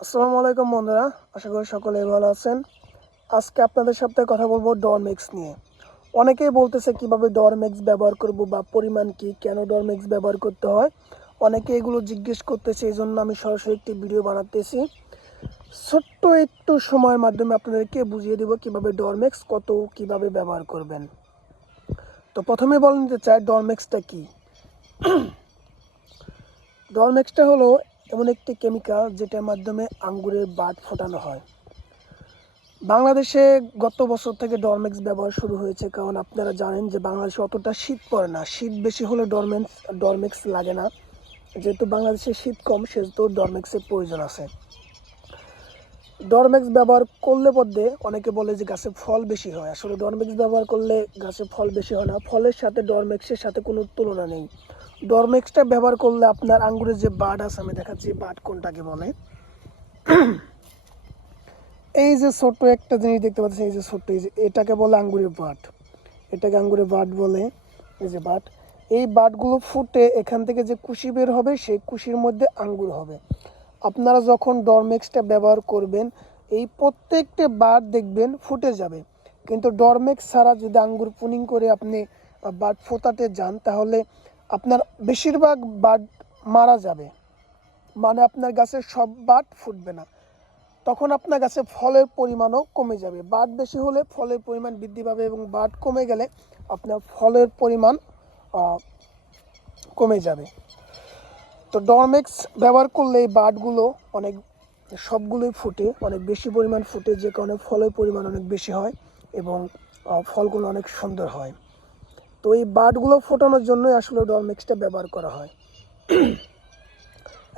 আসসালামু আলাইকুম বন্ধুরা, আশা করি সকলেই ভালো আছেন। আজকে আপনাদের সাথে কথা বলব ডরমেক্স নিয়ে। অনেকেই বলতেছে কীভাবে ডরমেক্স ব্যবহার করব বা পরিমাণ কি, কেন ডরমেক্স ব্যবহার করতে হয়। অনেকে এগুলো জিজ্ঞেস করতেছে এই জন্য আমি সরাসরি একটি ভিডিও বানাতেছি। ছোট্ট একটু সময়ের মাধ্যমে আপনাদেরকে বুঝিয়ে দেবো কীভাবে ডরমেক্স কত কীভাবে ব্যবহার করবেন। তো প্রথমে বলে নিতে চাই ডরমেক্সটা কি। ডরমেক্সটা হলো এমন একটি কেমিক্যাল যেটার মাধ্যমে আঙ্গুরের বাট ফোটানো হয়। বাংলাদেশে গত বছর থেকে ডরমেক্স ব্যবহার শুরু হয়েছে, কারণ আপনারা জানেন যে বাংলাদেশে অতটা শীত পড়ে না। শীত বেশি হলে ডরমেন্স ডরমেক্স লাগে না। যেহেতু বাংলাদেশে শীত কম, সেহেতু ডরমেক্সের প্রয়োজন আছে। ডরমেক্স ব্যবহার করলে পদ্মে অনেকে বলে যে গাছে ফল বেশি হয়। আসলে ডরমেক্স ব্যবহার করলে গাছে ফল বেশি হয় না। ফলের সাথে ডরমেক্সের সাথে কোনো তুলনা নেই। ডরমেক্সটা ব্যবহার করলে আপনার আঙ্গুরের যে বাড আছে, আমি দেখাচ্ছি বাড কোনটাকে বলে। এই যে ছোট্ট একটা জিনিস দেখতে পাচ্ছি এই যে ছোট্ট, এই যে এটাকে বলে আঙ্গুরের বাট। এটাকে আঙ্গুরের বাট বলে। এই যে বাট। এই বাটগুলো ফুটে এখান থেকে যে কুশি বের হবে, সেই কুশির মধ্যে আঙ্গুর হবে। আপনারা যখন ডরমেক্সটা ব্যবহার করবেন, এই প্রত্যেকটা বাট দেখবেন ফুটে যাবে। কিন্তু ডরমেক্স ছাড়া যদি আঙ্গুর পুনিং করে আপনি বাট ফোটাতে যান, তাহলে আপনার বেশিরভাগ বাট মারা যাবে। মানে আপনার গাছের সব বাট ফুটবে না। তখন আপনার গাছে ফলের পরিমাণও কমে যাবে। বাট বেশি হলে ফলের পরিমাণ বৃদ্ধি পাবে এবং বাট কমে গেলে আপনার ফলের পরিমাণ কমে যাবে। তো ডরমেক্স ব্যবহার করলে এই বাটগুলো অনেক, সবগুলোই ফুটে, অনেক বেশি পরিমাণ ফুটে, যে কারণে ফলের পরিমাণ অনেক বেশি হয় এবং ফলগুলো অনেক সুন্দর হয়। তো এই বাটগুলো ফোটানোর জন্যই আসলে ডরমেক্সটা ব্যবহার করা হয়।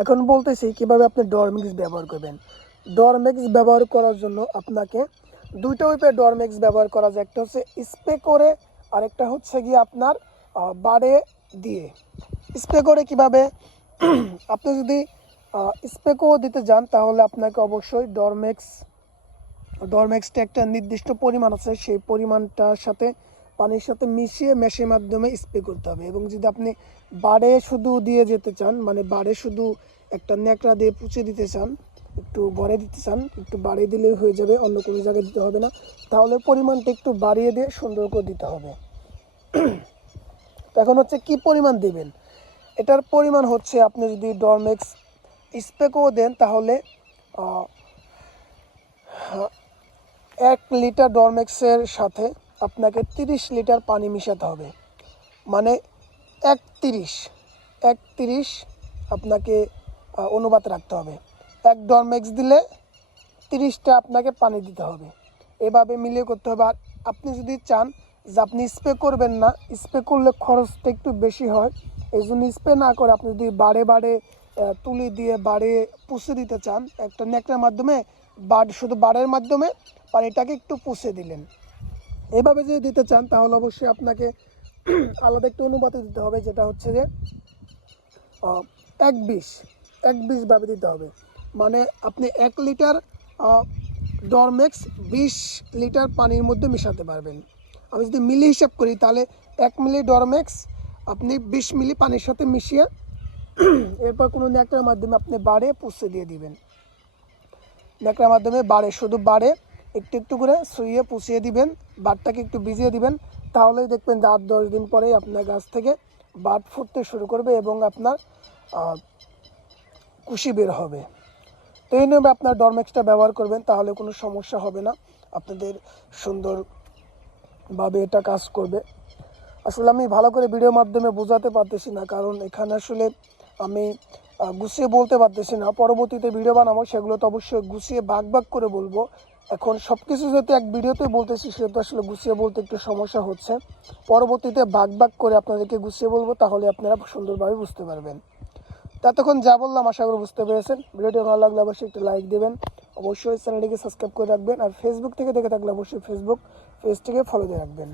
এখন বলতেছি কীভাবে আপনি ডরমেক্স ব্যবহার করবেন। ডরমেক্স ব্যবহার করার জন্য আপনাকে দুইটা উইপে ডরমেক্স ব্যবহার করা যায়। একটা হচ্ছে স্প্রে করে, আরেকটা হচ্ছে গিয়ে আপনার বাড়ে দিয়ে। স্প্রে করে কীভাবে? আপনি যদি স্প্রে করে দিতে যান, তাহলে আপনাকে অবশ্যই ডরমেক্স ডরমেক্সটা একটা নির্দিষ্ট পরিমাণ আছে, সেই পরিমাণটার সাথে পানির সাথে মিশিয়ে মেশের মাধ্যমে স্প্রে করতে হবে। এবং যদি আপনি বাড়ে শুধু দিয়ে যেতে চান মানে বাড়ে শুধু একটা ন্যাকড়া দিয়ে পুঁছে দিতে চান, একটু বড়ে দিতে চান, একটু বাড়িয়ে দিলেই হয়ে যাবে, অন্য কোনো জায়গায় দিতে হবে না, তাহলে পরিমাণটা একটু বাড়িয়ে দিয়ে সুন্দর করে দিতে হবে। এখন হচ্ছে কি পরিমাণ দিবেন? এটার পরিমাণ হচ্ছে আপনি যদি ডরমেক্স স্প্রেকও দেন তাহলে এক লিটার ডরমেক্সের সাথে আপনাকে তিরিশ লিটার পানি মিশাতে হবে। মানে এক তিরিশ এক তিরিশ আপনাকে অনুপাত রাখতে হবে। এক ডরমেক্স দিলে তিরিশটা আপনাকে পানি দিতে হবে। এভাবে মিলিয়ে করতে হবে। আর আপনি যদি চান যে আপনি স্প্রে করবেন না স্প্রে করলে খরচটা একটু বেশি হয়। এই জন্য স্প্রে না করে আপনি যদি বাড়ে বাড়ে তুলি দিয়ে বাড়ে পুষে দিতে চান, একটা নেকড়ার মাধ্যমে, বাড়, শুধু বাড়ের মাধ্যমে পানিটাকে একটু পুষে দিলেন। এভাবে যদি দিতে চান, তাহলে অবশ্যই আপনাকে আলাদা একটু অনুপাতে দিতে হবে, যেটা হচ্ছে যে এক বিশ এক বিশ ভাবে দিতে হবে। মানে আপনি এক লিটার ডরমেক্স বিশ লিটার পানির মধ্যে মিশাতে পারবেন। আমি যদি মিলি হিসাব করি, তাহলে এক মিলি ডরমেক্স আপনি বিশ মিলি পানির সাথে মিশিয়ে এরপর কোনো ন্যাকড়ার মাধ্যমে আপনি বাড়ে পুষে দিয়ে দিবেন। ন্যাকড়ার মাধ্যমে বাড়ে, শুধু বাড়ে, একটু একটু করে শুইয়ে পুষিয়ে দিবেন বাটটাকে একটু ভিজিয়ে দিবেন, তাহলেই দেখবেন যে আট দশ দিন পরেই আপনার গাছ থেকে বাট ফুটতে শুরু করবে এবং আপনার কুশি বের হবে। তো এই নিয়মে আপনার ডরমেক্সটা ব্যবহার করবেন, তাহলে কোনো সমস্যা হবে না। আপনাদের সুন্দরভাবে এটা কাজ করবে। আসলে আমি ভালো করে ভিডিওর মাধ্যমে বোঝাতে পারতেছি না, কারণ এখানে আসলে আমি গুছিয়ে বলতে পারতেছি না। পরবর্তীতে ভিডিও বানাবো, সেগুলো তো অবশ্যই গুছিয়ে ভাগ ভাগ করে বলব। এখন সব কিছু যেহেতু এক ভিডিওতে বলতেছি, সেহেতু আসলে গুছিয়ে বলতে একটু সমস্যা হচ্ছে। পরবর্তীতে ভাগ ভাগ করে আপনাদেরকে গুছিয়ে বলব, তাহলে আপনারা সুন্দরভাবে বুঝতে পারবেন। ততক্ষণ যা বললাম, আশা করি বুঝতে পেরেছেন। ভিডিওটি ভালো লাগলে অবশ্যই একটু লাইক দেবেন। অবশ্যই চ্যানেলটিকে সাবস্ক্রাইব করে রাখবেন। আর ফেসবুক থেকে দেখে থাকলে অবশ্যই ফেসবুক পেজটিকে ফলো দিয়ে রাখবেন।